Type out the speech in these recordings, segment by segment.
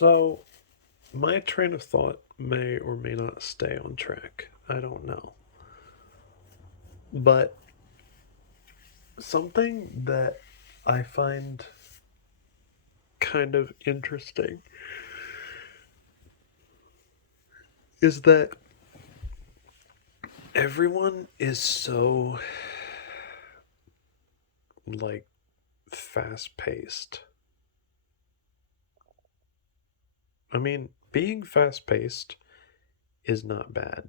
So, my train of thought may or may not stay on track. I don't know. But something that I find kind of interesting is that everyone is so, like, fast paced. I mean, being fast paced is not bad.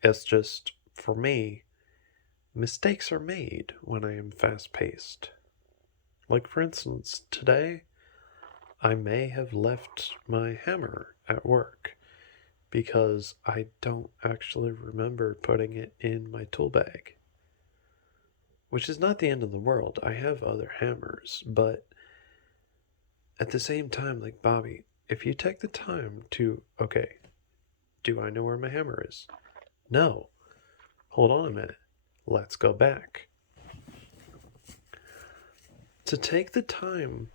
It's just, for me, mistakes are made when I am fast paced. Like, for instance, today I may have left my hammer at work because I don't actually remember putting it in my tool bag. Which is not the end of the world. I have other hammers, but at the same time, like, Bobby, if you take the time to, okay, do I know where my hammer is? No. Hold on a minute. Let's go back. To take the time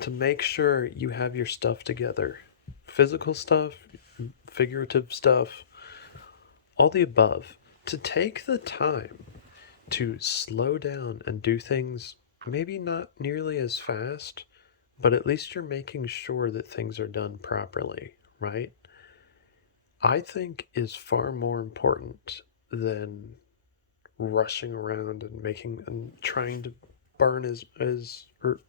to make sure you have your stuff together, physical stuff, figurative stuff, all the above, to take the time to slow down and do things maybe not nearly as fast, but at least you're making sure that things are done properly, right? I think is far more important than rushing around and making and trying to burn as or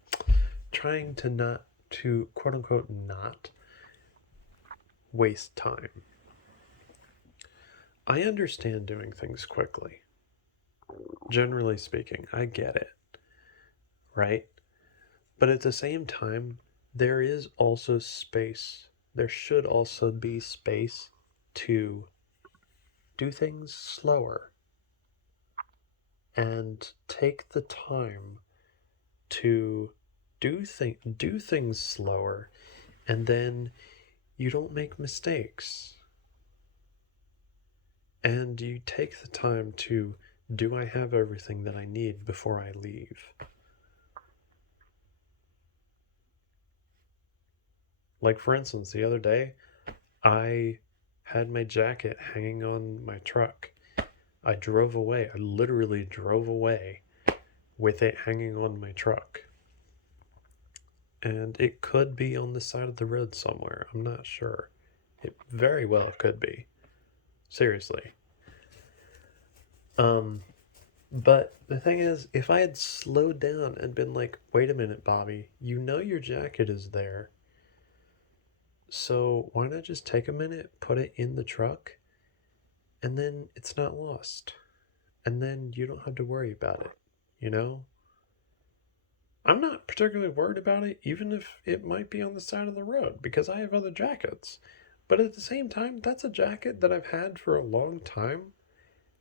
trying to not to quote unquote not waste time. I understand doing things quickly. Generally speaking, I get it, right? But at the same time, there is also space. There should also be space to do things slower and take the time to do things slower, and then you don't make mistakes. And you take the time to, do I have everything that I need before I leave? Like, for instance, the other day, I had my jacket hanging on my truck. I drove away. I literally drove away with it hanging on my truck. And it could be on the side of the road somewhere. I'm not sure. It very well could be. Seriously. Um, but the thing is, if I had slowed down and been like, wait a minute, Bobby, you know your jacket is there. So why not just take a minute, put it in the truck, and then it's not lost. And then you don't have to worry about it, you know? I'm not particularly worried about it, even if it might be on the side of the road, because I have other jackets. But at the same time, that's a jacket that I've had for a long time,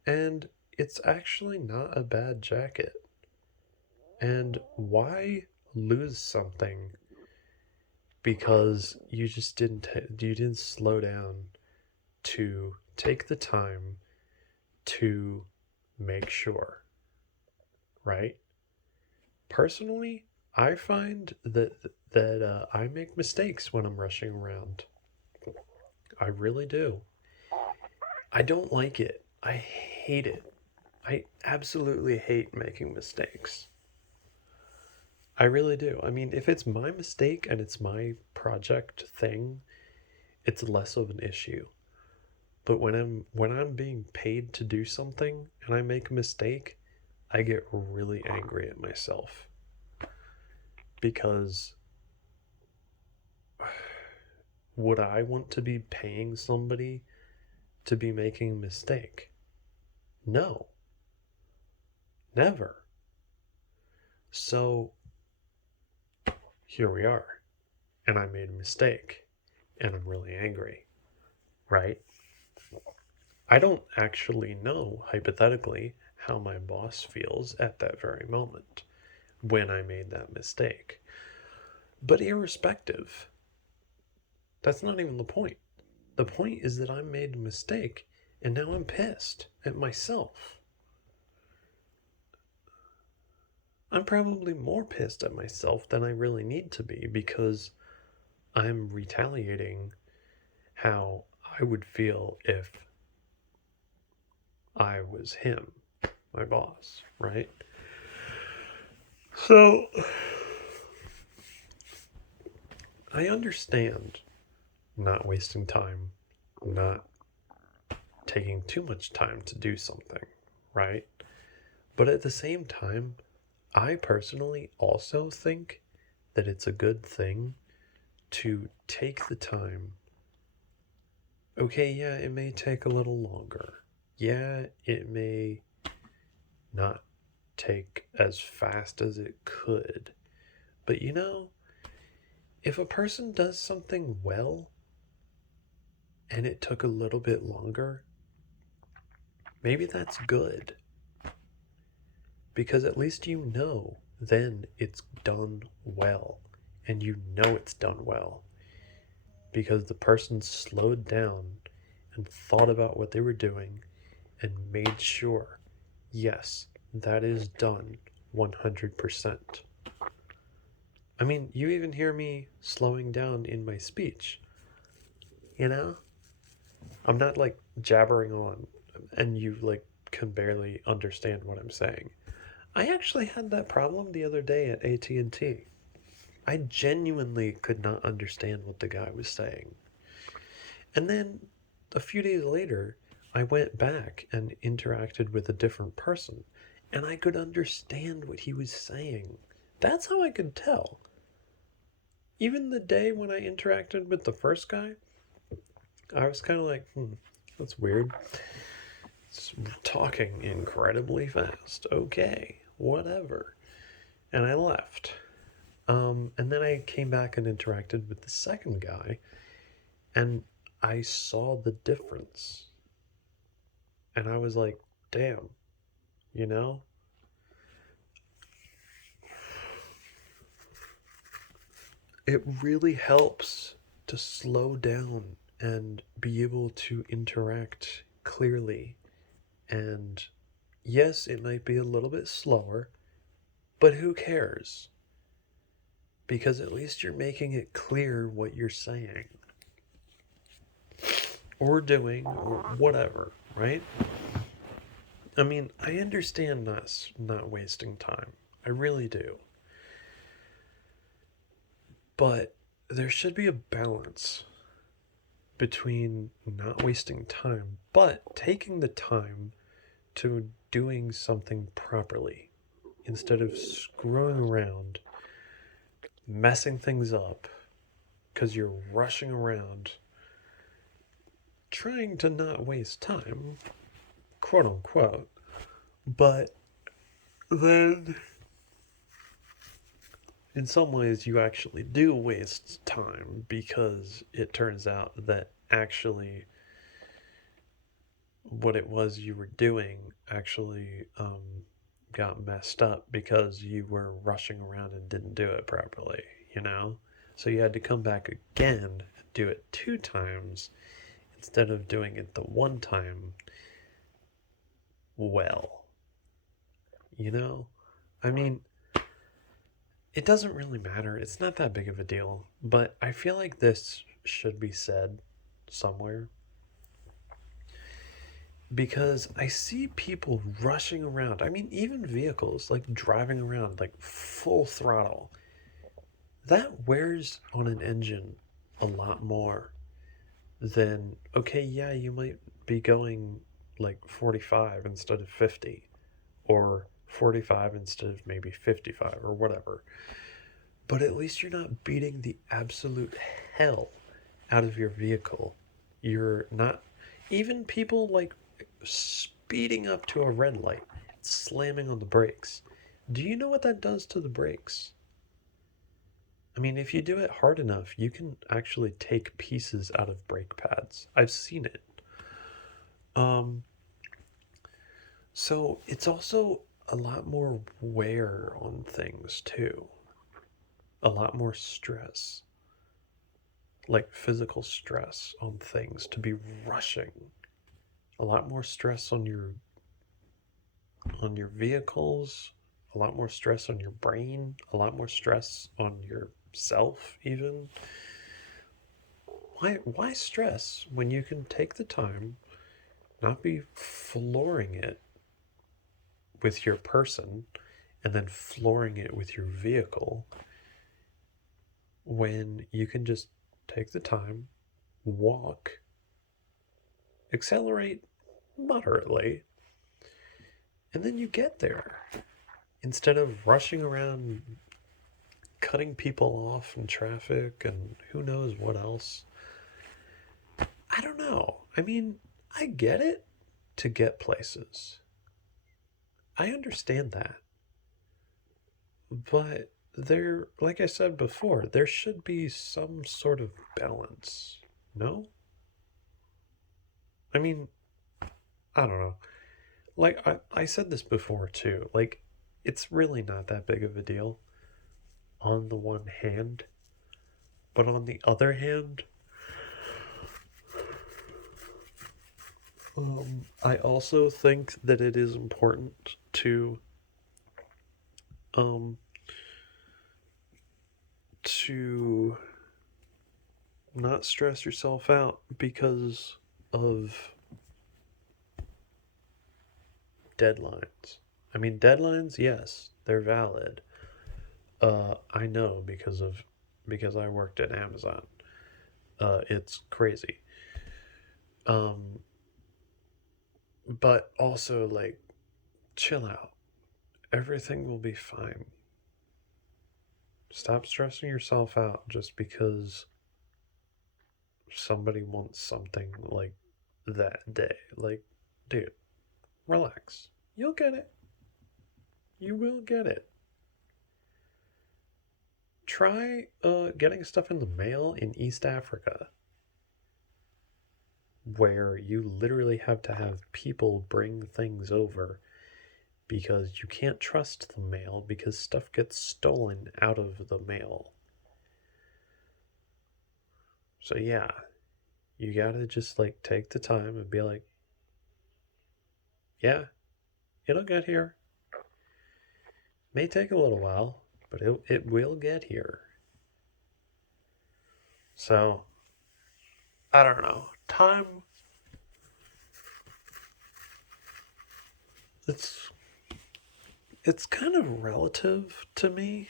and it's actually not a bad jacket. And why lose something because you didn't slow down to take the time to make sure, right? Personally, I find that I make mistakes when I'm rushing around. I really do. I don't like it. I hate it. I absolutely hate making mistakes. I really do. I mean, if it's my mistake and it's my project thing, it's less of an issue. But when I'm being paid to do something and I make a mistake, I get really angry at myself because would I want to be paying somebody to be making a mistake? No, never. So here we are, and I made a mistake, and I'm really angry, right? I don't actually know, hypothetically, how my boss feels at that very moment when I made that mistake. But irrespective, that's not even the point. The point is that I made a mistake, and now I'm pissed at myself. I'm probably more pissed at myself than I really need to be because I'm retaliating how I would feel if I was him, my boss, right? So I understand not wasting time, not taking too much time to do something, right? But at the same time, I personally also think that it's a good thing to take the time. Okay, yeah, it may take a little longer. Yeah, it may not take as fast as it could. But if a person does something well and it took a little bit longer, maybe that's good. Because at least then it's done well. And it's done well. Because the person slowed down and thought about what they were doing and made sure, yes, that is done 100%. I mean, you even hear me slowing down in my speech. You know? I'm not like jabbering on and you like can barely understand what I'm saying. I actually had that problem the other day at AT&T. I genuinely could not understand what the guy was saying. And then a few days later, I went back and interacted with a different person, and I could understand what he was saying. That's how I could tell. Even the day when I interacted with the first guy, I was kind of like, that's weird. It's talking incredibly fast. Okay, whatever. And I left. And then I came back and interacted with the second guy, and I saw the difference. And I was like, damn, you know? It really helps to slow down and be able to interact clearly. And yes, it might be a little bit slower, but who cares? Because at least you're making it clear what you're saying or doing or whatever, right? I mean, I understand not wasting time. I really do. But there should be a balance between not wasting time, but taking the time to doing something properly instead of screwing around, messing things up because you're rushing around trying to not waste time, quote unquote. But then in some ways you actually do waste time because it turns out that actually what it was you were doing actually got messed up because you were rushing around and didn't do it properly, you know? So you had to come back again and do it 2 times instead of doing it the 1 time well. You know? I mean, it doesn't really matter. It's not that big of a deal. But I feel like this should be said somewhere because I see people rushing around. I mean, even vehicles like driving around like full throttle. That wears on an engine a lot more than, okay, yeah, you might be going like 45 instead of 50, or 45 instead of maybe 55, or whatever. But at least you're not beating the absolute hell out of your vehicle. You're not, even people like speeding up to a red light, slamming on the brakes. Do you know what that does to the brakes? I mean, if you do it hard enough, you can actually take pieces out of brake pads. I've seen it. Um, so it's also a lot more wear on things too. A lot more stress, like physical stress on things to be rushing. A lot more stress on your vehicles, a lot more stress on your brain, a lot more stress on yourself even. Why stress when you can take the time, not be flooring it with your person and then flooring it with your vehicle, when you can just take the time, walk, accelerate moderately, and then you get there instead of rushing around cutting people off in traffic and who knows what else. I don't know. I mean, I get it to get places. I understand that. But there, like I said before, there should be some sort of balance. No? I mean, I don't know. Like, I said this before too. Like, it's really not that big of a deal on the one hand. But on the other hand, I also think that it is important um, to not stress yourself out because of deadlines. I mean, deadlines, yes, they're valid. I know because I worked at Amazon. It's crazy. Um, but also like, chill out. Everything will be fine. Stop stressing yourself out just because somebody wants something like that day. Like, dude, relax. You'll get it. You will get it. Try getting stuff in the mail in East Africa, where you literally have to have people bring things over because you can't trust the mail because stuff gets stolen out of the mail. So, yeah, you gotta just like take the time and be like, yeah, it'll get here. May take a little while, but it will get here. So, I don't know. Time, it's it's kind of relative to me.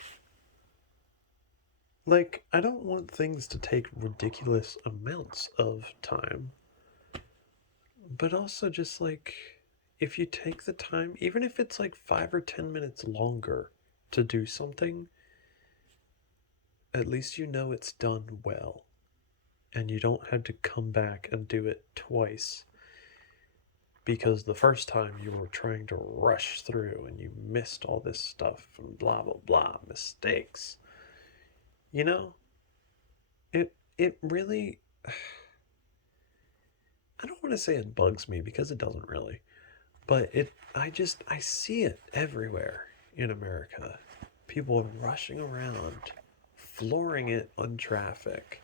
Like, I don't want things to take ridiculous amounts of time, but also just like, if you take the time, even if it's like 5 or 10 minutes longer to do something, at least you know it's done well. And you don't have to come back and do it twice because the first time you were trying to rush through and you missed all this stuff and blah blah blah mistakes. You know, it really, I don't want to say it bugs me because it doesn't really. But I see it everywhere in America. People rushing around, flooring it on traffic.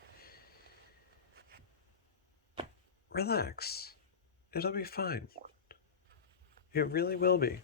Relax. It'll be fine. It really will be.